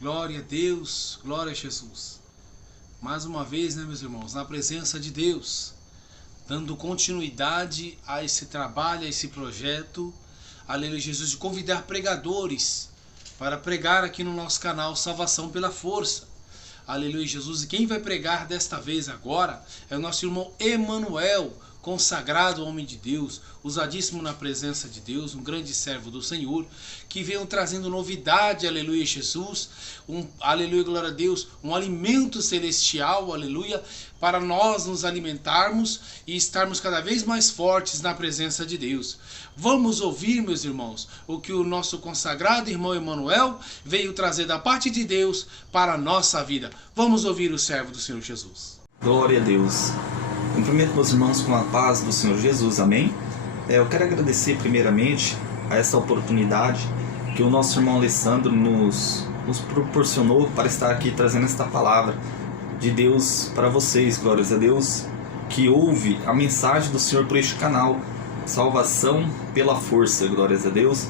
Glória a Deus, glória a Jesus. Mais uma vez, meus irmãos, na presença de Deus, dando continuidade a esse trabalho, a esse projeto, aleluia Jesus, de convidar pregadores para pregar aqui no nosso canal Salvação pela Força. Aleluia Jesus. E quem vai pregar desta vez agora é o nosso irmão Emanuel, consagrado homem de Deus, usadíssimo na presença de Deus, um grande servo do Senhor, que veio trazendo novidade, aleluia Jesus, aleluia, glória a Deus, um alimento celestial, aleluia, para nós nos alimentarmos e estarmos cada vez mais fortes na presença de Deus. Vamos ouvir, meus irmãos, o que o nosso consagrado irmão Emanuel veio trazer da parte de Deus para a nossa vida. Vamos ouvir o servo do Senhor Jesus. Glória a Deus. Cumprimento meus irmãos com a paz do Senhor Jesus, amém? Eu quero agradecer primeiramente a essa oportunidade que o nosso irmão Alessandro nos proporcionou para estar aqui trazendo esta palavra de Deus para vocês, glórias a Deus, que ouve a mensagem do Senhor por este canal, Salvação pela Força, glórias a Deus.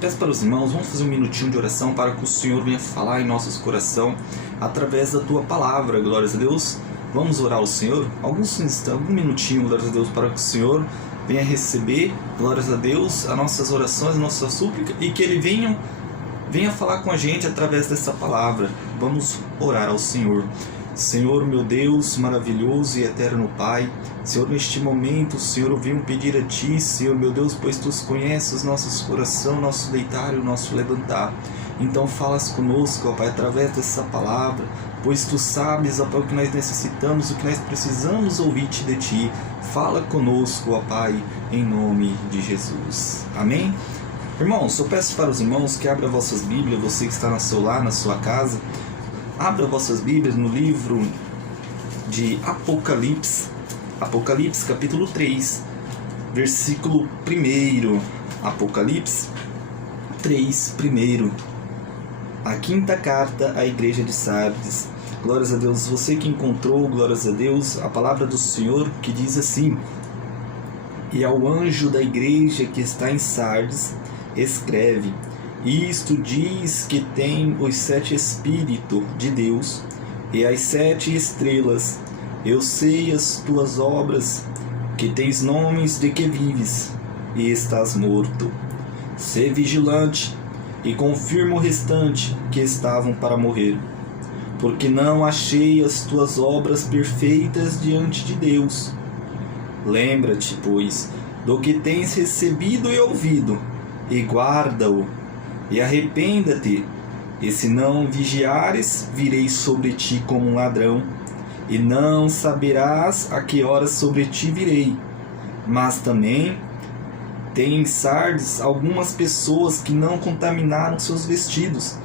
Peço para os irmãos, vamos fazer um minutinho de oração para que o Senhor venha falar em nossos corações através da Tua Palavra, glórias a Deus. Vamos orar ao Senhor, alguns instantes, algum minutinho, glórias a Deus, para que o Senhor venha receber, glórias a Deus, as nossas orações, a nossa súplica, e que Ele venha falar com a gente através dessa palavra. Vamos orar ao Senhor. Senhor, meu Deus, maravilhoso e eterno Pai, Senhor, neste momento, Senhor, eu venho pedir a Ti, Senhor, meu Deus, pois Tu conheces os nossos corações, nosso deitar e o nosso levantar. Então falas conosco, ó Pai, através dessa palavra, pois Tu sabes, ó Pai, o que nós necessitamos, o que nós precisamos ouvir de Ti. Fala conosco, ó Pai, em nome de Jesus. Amém? Irmãos, eu peço para os irmãos que abram vossas Bíblias, você que está no seu lar, na sua casa, abra vossas Bíblias no livro de Apocalipse, Apocalipse capítulo 3, versículo 1, Apocalipse 3, 1, a quinta carta à igreja de Sardes. Glórias a Deus, você que encontrou, glórias a Deus, a palavra do Senhor que diz assim: e ao anjo da igreja que está em Sardes, escreve: isto diz que tem os 7 Espíritos de Deus e as 7 estrelas. Eu sei as tuas obras, que tens nomes de que vives e estás morto. Sê vigilante e confirma o restante que estavam para morrer, porque não achei as tuas obras perfeitas diante de Deus. Lembra-te, pois, do que tens recebido e ouvido, e guarda-o, e arrependa-te, e se não vigiares, virei sobre ti como um ladrão, e não saberás a que horas sobre ti virei. Mas também tem em Sardes algumas pessoas que não contaminaram seus vestidos,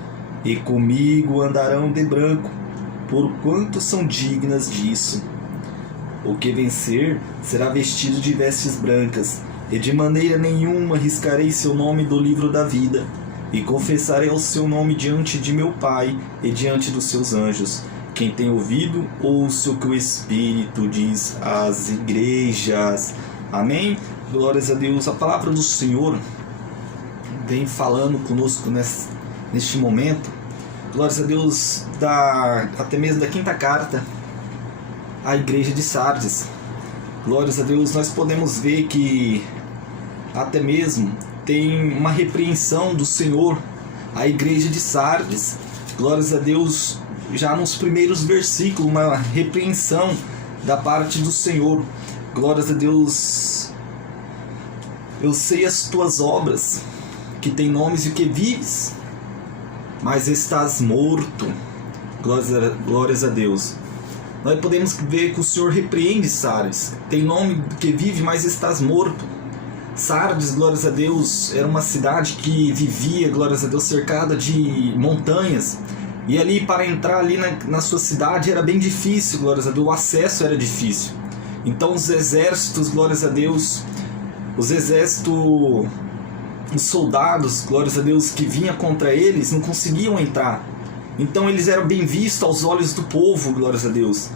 e comigo andarão de branco, porquanto são dignas disso. O que vencer será vestido de vestes brancas, e de maneira nenhuma riscarei seu nome do livro da vida, e confessarei o seu nome diante de meu Pai e diante dos seus anjos. Quem tem ouvido, ouça o que o Espírito diz às igrejas. Amém? Glórias a Deus. A palavra do Senhor vem falando conosco neste momento. Glórias a Deus, até mesmo da quinta carta à igreja de Sardes. Glórias a Deus, nós podemos ver que até mesmo tem uma repreensão do Senhor à igreja de Sardes. Glórias a Deus, já nos primeiros versículos, uma repreensão da parte do Senhor. Glórias a Deus. Eu sei as tuas obras, que tem nomes e que vives, mas estás morto. Glórias a Deus. Nós podemos ver que o Senhor repreende Sardes. Tem nome que vive, mas estás morto. Sardes, glórias a Deus, era uma cidade que vivia, glórias a Deus, cercada de montanhas. E ali, para entrar ali na sua cidade, era bem difícil, glórias a Deus, o acesso era difícil. Então os exércitos, glórias a Deus, os soldados, glórias a Deus, que vinham contra eles, não conseguiam entrar. Então eles eram bem vistos aos olhos do povo, glórias a Deus.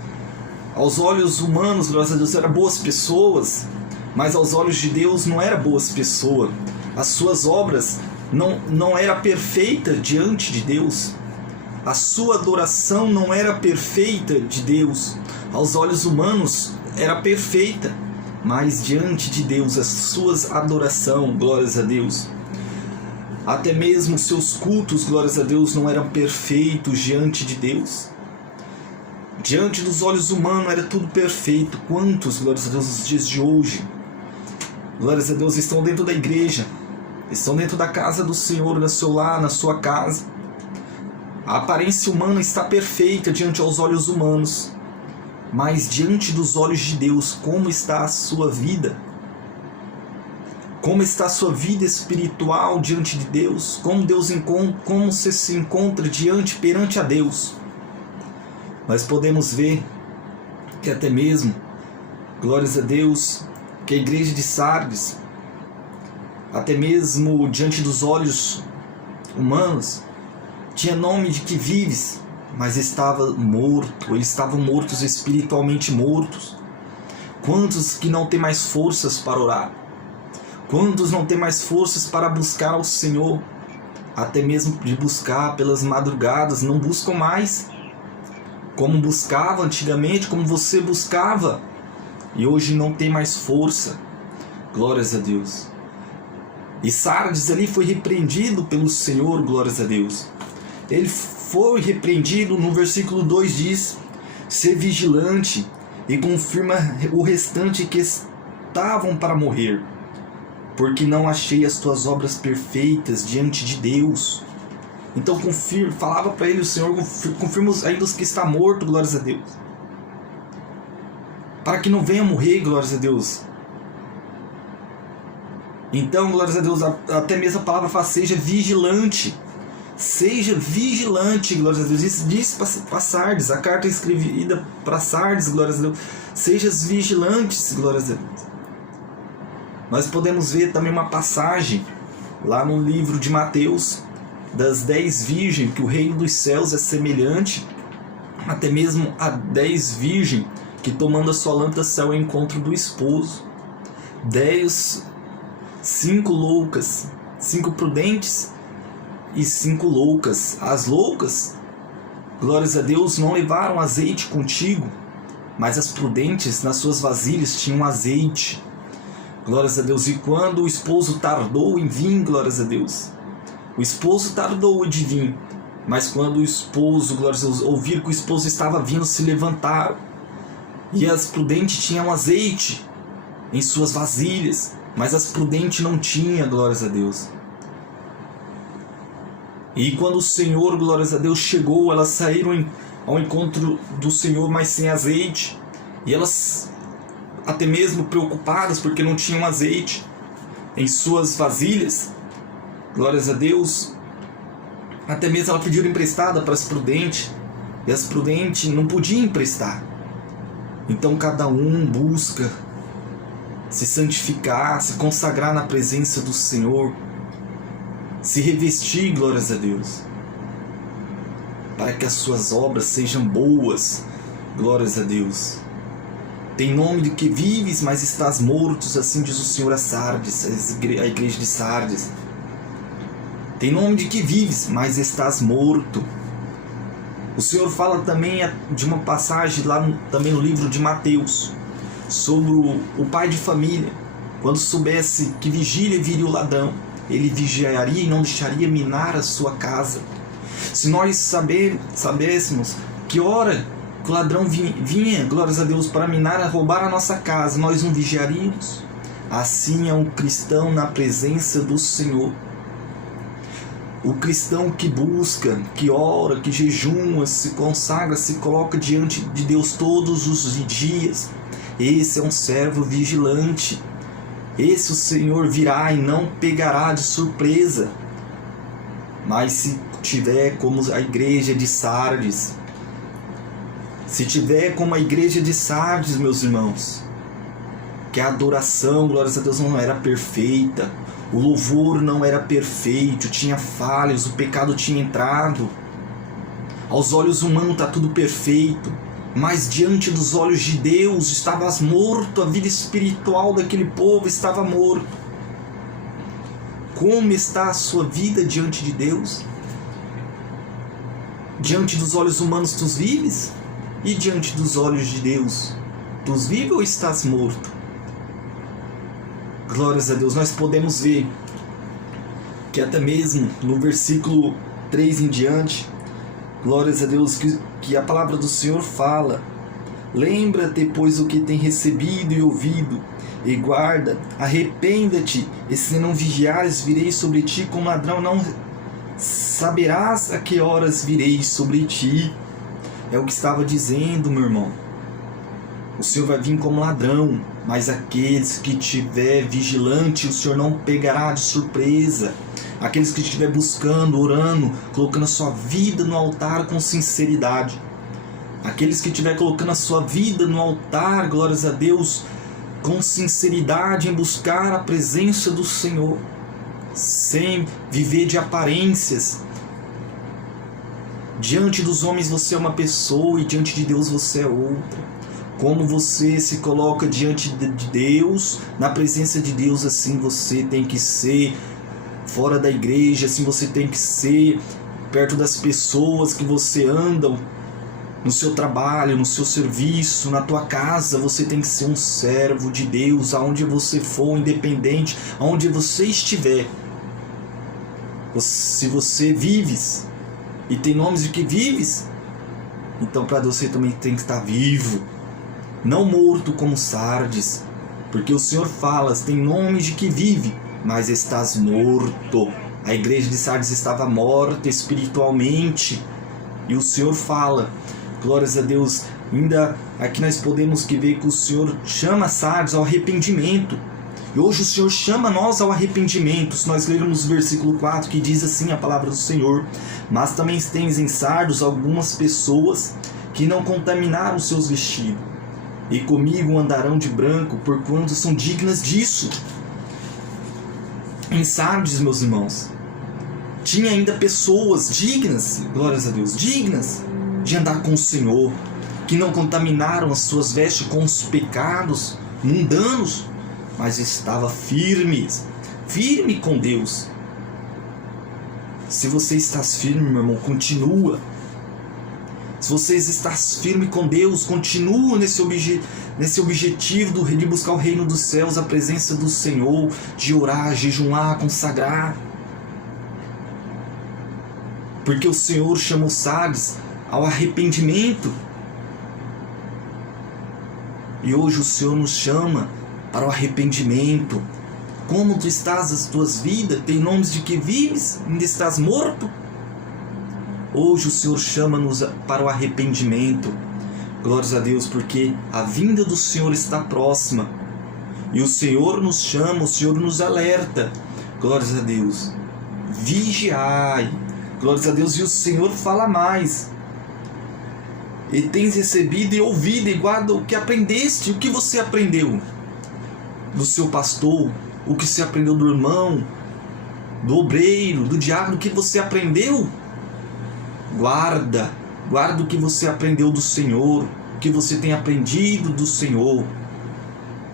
Aos olhos humanos, glórias a Deus, eram boas pessoas, mas aos olhos de Deus não eram boas pessoas. As suas obras não era perfeita diante de Deus. A sua adoração não era perfeita de Deus. Aos olhos humanos era perfeita, mas diante de Deus, a sua adoração, glórias a Deus, até mesmo seus cultos, glórias a Deus, não eram perfeitos diante de Deus. Diante dos olhos humanos era tudo perfeito. Quantos, glórias a Deus, nos dias de hoje, glórias a Deus, estão dentro da igreja, estão dentro da casa do Senhor, no seu lar, na sua casa. A aparência humana está perfeita diante aos olhos humanos, mas diante dos olhos de Deus, como está a sua vida? Como está a sua vida espiritual diante de Deus? Como você se encontra perante a Deus? Nós podemos ver que até mesmo, glórias a Deus, que a igreja de Sardes, até mesmo diante dos olhos humanos, tinha nome de que vives, mas estava morto. Eles estavam mortos, espiritualmente mortos. Quantos que não têm mais forças para orar? Quantos não têm mais forças para buscar ao Senhor? Até mesmo de buscar pelas madrugadas, não buscam mais como buscava antigamente, como você buscava, e hoje não tem mais força. Glórias a Deus. E Sardes ali foi repreendido pelo Senhor, glórias a Deus. Ele foi repreendido, no versículo 2 diz: ser vigilante e confirma o restante que estavam para morrer, porque não achei as tuas obras perfeitas diante de Deus. Então falava para ele o Senhor: confirma ainda os que está morto, glórias a Deus, para que não venha morrer, glórias a Deus. Então, glórias a Deus, até mesmo a palavra fala: seja vigilante. Seja vigilante, glórias a Deus. Isso diz para Sardes, a carta escrevida para Sardes, glórias a Deus. Sejas vigilantes, glórias a Deus. Nós podemos ver também uma passagem lá no livro de Mateus, das 10 virgens, que o reino dos céus é semelhante até mesmo a 10 virgens que, tomando a sua lâmpada, saiu ao encontro do esposo. 5 loucas, 5 prudentes e 5 loucas. As loucas, glórias a Deus, não levaram azeite contigo, mas as prudentes nas suas vasilhas tinham azeite. Glórias a Deus. E quando o esposo tardou em vir, glórias a Deus, o esposo tardou de vir, mas quando o esposo, glórias a Deus, ouviram que o esposo estava vindo, se levantaram. E as prudentes tinham azeite em suas vasilhas, mas as prudentes não tinham, glórias a Deus. E quando o Senhor, glórias a Deus, chegou, elas saíram ao encontro do Senhor, mas sem azeite. E elas, até mesmo preocupadas, porque não tinham azeite em suas vasilhas, glórias a Deus, até mesmo ela pediu emprestada para as prudentes, e as prudentes não podiam emprestar. Então cada um busca se santificar, se consagrar na presença do Senhor, se revestir, glórias a Deus, para que as suas obras sejam boas, glórias a Deus. Tem nome de que vives, mas estás mortos, assim diz o Senhor a Sardes, a igreja de Sardes. Tem nome de que vives, mas estás morto. O Senhor fala também de uma passagem lá também no livro de Mateus, sobre o pai de família. Quando soubesse que vigília viria o ladrão, ele vigiaria e não deixaria minar a sua casa. Se nós sabéssemos que hora que o ladrão vinha, glórias a Deus, para minar, roubar a nossa casa, nós não vigiaríamos? Assim é um cristão na presença do Senhor. O cristão que busca, que ora, que jejuma, se consagra, se coloca diante de Deus todos os dias, esse é um servo vigilante. Esse o Senhor virá e não pegará de surpresa. Mas se tiver como a igreja de Sardes, se tiver como a igreja de Sardes, meus irmãos, que a adoração, glórias a Deus, não era perfeita, o louvor não era perfeito, tinha falhas, o pecado tinha entrado. Aos olhos humanos está tudo perfeito, mas diante dos olhos de Deus estavas morto, a vida espiritual daquele povo estava morto. como está a sua vida diante de Deus? Diante dos olhos humanos tu vives? E diante dos olhos de Deus, tu vives ou estás morto? Glórias a Deus. Nós podemos ver que até mesmo no versículo 3 em diante, glórias a Deus, que a palavra do Senhor fala: lembra-te, pois, o que tem recebido e ouvido, e guarda, arrependa-te, e se não vigiares, virei sobre ti como ladrão, não saberás a que horas virei sobre ti. É o que estava dizendo, meu irmão. O Senhor vai vir como ladrão, mas aqueles que estiver vigilante, o Senhor não pegará de surpresa. Aqueles que estiver buscando, orando, colocando a sua vida no altar com sinceridade. Aqueles que estiver colocando a sua vida no altar, glórias a Deus, com sinceridade em buscar a presença do Senhor, sem viver de aparências. Diante dos homens você é uma pessoa e diante de Deus você é outra. Como você se coloca diante de Deus, na presença de Deus, assim você tem que ser fora da igreja, assim você tem que ser perto das pessoas que você anda, no seu trabalho, no seu serviço, na tua casa. Você tem que ser um servo de Deus, aonde você for, independente, aonde você estiver. Se você vives e tem nomes de que vives, então para você também tem que estar vivo, não morto como Sardes, porque o Senhor fala: tem nomes de que vive, mas estás morto. A igreja de Sardes estava morta espiritualmente, e o Senhor fala, glórias a Deus, ainda aqui nós podemos ver que o Senhor chama Sardes ao arrependimento. E hoje o Senhor chama nós ao arrependimento. Se nós lermos o versículo 4, que diz assim a palavra do Senhor: mas também tens em Sardes algumas pessoas que não contaminaram seus vestidos, e comigo andarão de branco, porquanto são dignas disso. Em Sardes, meus irmãos, tinha ainda pessoas dignas, glórias a Deus, dignas de andar com o Senhor, que não contaminaram as suas vestes com os pecados mundanos, mas estava firme com Deus. Se você está firme, meu irmão, continua. Se você está firme com Deus, continua nesse objetivo de buscar o reino dos céus, a presença do Senhor, de orar, jejuar, consagrar. Porque o Senhor chamou Sardes ao arrependimento. E hoje o Senhor nos chama para o arrependimento. Como tu estás as tuas vidas? Tem nomes de que vives? Ainda estás morto? Hoje o Senhor chama-nos para o arrependimento. Glórias a Deus, porque a vinda do Senhor está próxima. E o Senhor nos chama, o Senhor nos alerta. Glórias a Deus. Vigiai. Glórias a Deus. E o Senhor fala mais: e tens recebido e ouvido e guarda o que aprendeste. O que você aprendeu do seu pastor? O que você aprendeu do irmão, do obreiro, do diácono? O que você aprendeu? Guarda o que você aprendeu do Senhor, o que você tem aprendido do Senhor,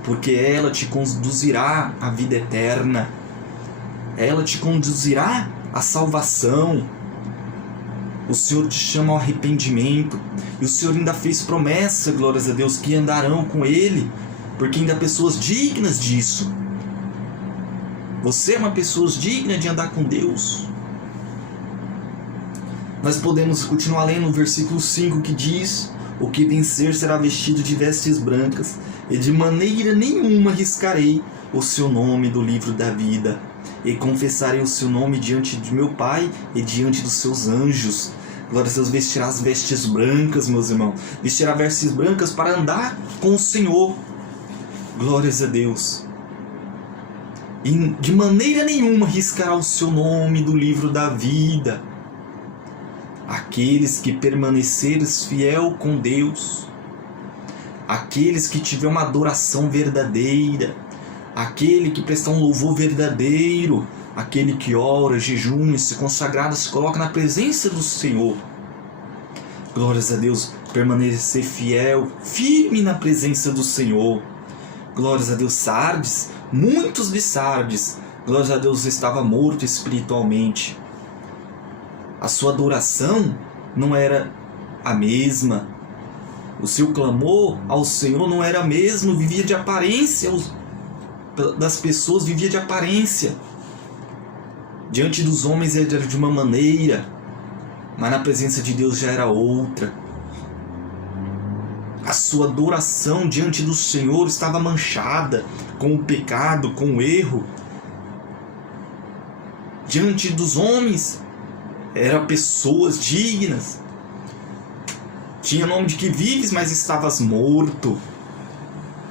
porque ela te conduzirá à vida eterna, ela te conduzirá à salvação. O Senhor te chama ao arrependimento, e o Senhor ainda fez promessa, glórias a Deus, que andarão com Ele, porque ainda há pessoas dignas disso. Você é uma pessoa digna de andar com Deus. Nós podemos continuar lendo o versículo 5, que diz: o que vencer será vestido de vestes brancas, e de maneira nenhuma riscarei o seu nome do livro da vida, e confessarei o seu nome diante de meu Pai e diante dos seus anjos. Glória a Deus. Vestirá as vestes brancas, meus irmãos. Vestirá vestes brancas para andar com o Senhor. Glórias a Deus. E de maneira nenhuma riscará o seu nome do livro da vida. Aqueles que permaneceres fiel com Deus, aqueles que tiver uma adoração verdadeira, aquele que prestar um louvor verdadeiro, aquele que ora, jejum, se consagrado, se coloca na presença do Senhor. Glórias a Deus, permanecer fiel, firme na presença do Senhor. Glórias a Deus. Sardes, muitos de Sardes, glória a Deus, estava morto espiritualmente. A sua adoração não era a mesma. O seu clamor ao Senhor não era mesmo, vivia de aparência das pessoas, vivia de aparência. Diante dos homens ele era de uma maneira, mas na presença de Deus já era outra. A sua adoração diante do Senhor estava manchada com o pecado, com o erro. Diante dos homens eram pessoas dignas. Tinha nome de que vives, mas estavas morto.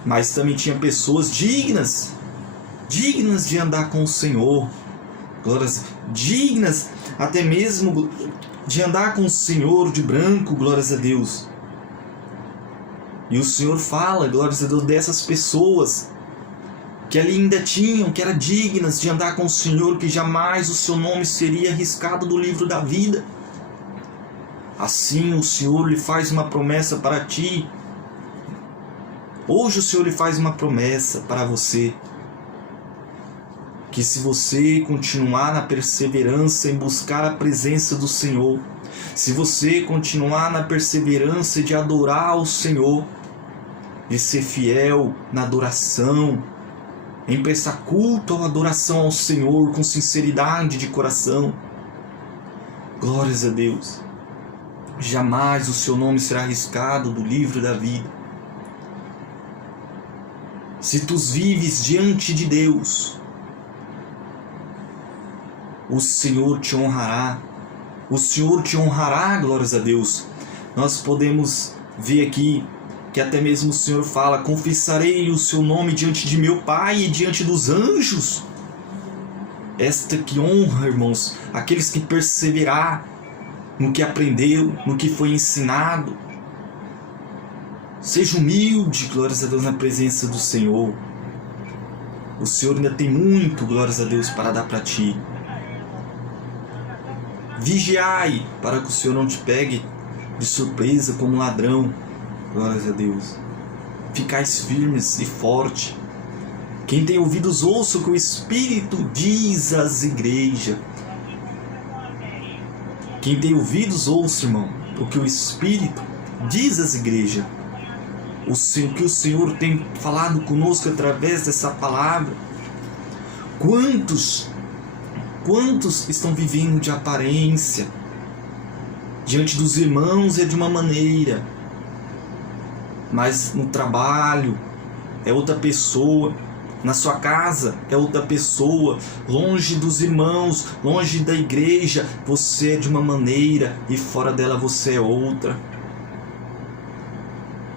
Mas também tinha pessoas dignas de andar com o Senhor. Glórias, dignas até mesmo de andar com o Senhor de branco, glórias a Deus. E o Senhor fala, glórias a Deus, dessas pessoas que ali ainda tinham, que eram dignas de andar com o Senhor, que jamais o seu nome seria arriscado do livro da vida. Assim o Senhor lhe faz uma promessa para ti. Hoje o Senhor lhe faz uma promessa para você. Que se você continuar na perseverança em buscar a presença do Senhor, se você continuar na perseverança de adorar ao Senhor, de ser fiel na adoração, em prestar culto ou adoração ao Senhor com sinceridade de coração, glórias a Deus, jamais o seu nome será arriscado do livro da vida. Se tu vives diante de Deus, o Senhor te honrará. O Senhor te honrará, glórias a Deus. Nós podemos ver aqui que até mesmo o Senhor fala: confessarei o seu nome diante de meu Pai e diante dos anjos. Esta que honra, irmãos, aqueles que perseverar no que aprendeu, no que foi ensinado. Seja humilde, glórias a Deus, na presença do Senhor. O Senhor ainda tem muito, glórias a Deus, para dar para ti. Vigiai, para que o Senhor não te pegue de surpresa como ladrão. Glórias a Deus. Ficais firmes e forte. Quem tem ouvidos, ouça o que o Espírito diz às igrejas. Quem tem ouvidos, ouça, irmão, o que o Espírito diz às igrejas. O que o Senhor tem falado conosco através dessa palavra. Quantos estão vivendo de aparência? Diante dos irmãos é de uma maneira, mas no trabalho é outra pessoa, na sua casa é outra pessoa, longe dos irmãos, longe da igreja, você é de uma maneira e fora dela você é outra.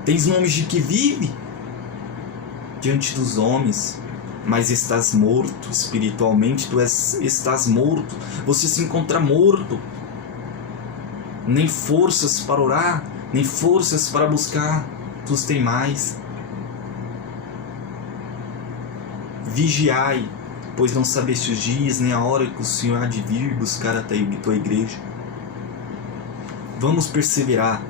Tens nomes de que vive diante dos homens, mas estás morto espiritualmente, estás morto, você se encontra morto. Nem forças para orar, nem forças para buscar, tu tem mais. Vigiai, pois não sabeste os dias nem a hora que o Senhor há de vir buscar a tua igreja. Vamos perseverar,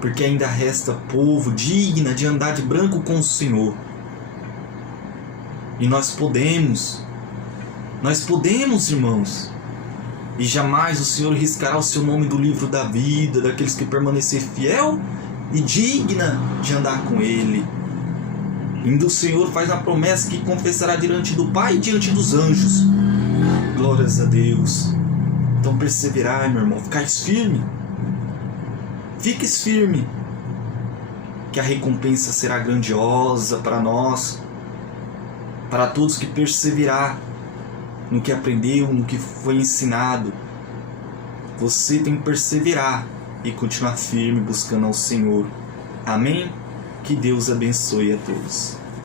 porque ainda resta povo digna de andar de branco com o Senhor. E nós podemos, irmãos, e jamais o Senhor riscará o seu nome do livro da vida, daqueles que permanecer fiel e digna de andar com Ele. E o Senhor faz a promessa que confessará diante do Pai e diante dos anjos. Glórias a Deus. Então perseverai, meu irmão, ficais firme. Fiques firme, que a recompensa será grandiosa para nós, para todos que perseverar no que aprendeu, no que foi ensinado. Você tem que perseverar e continuar firme buscando ao Senhor. Amém? Que Deus abençoe a todos.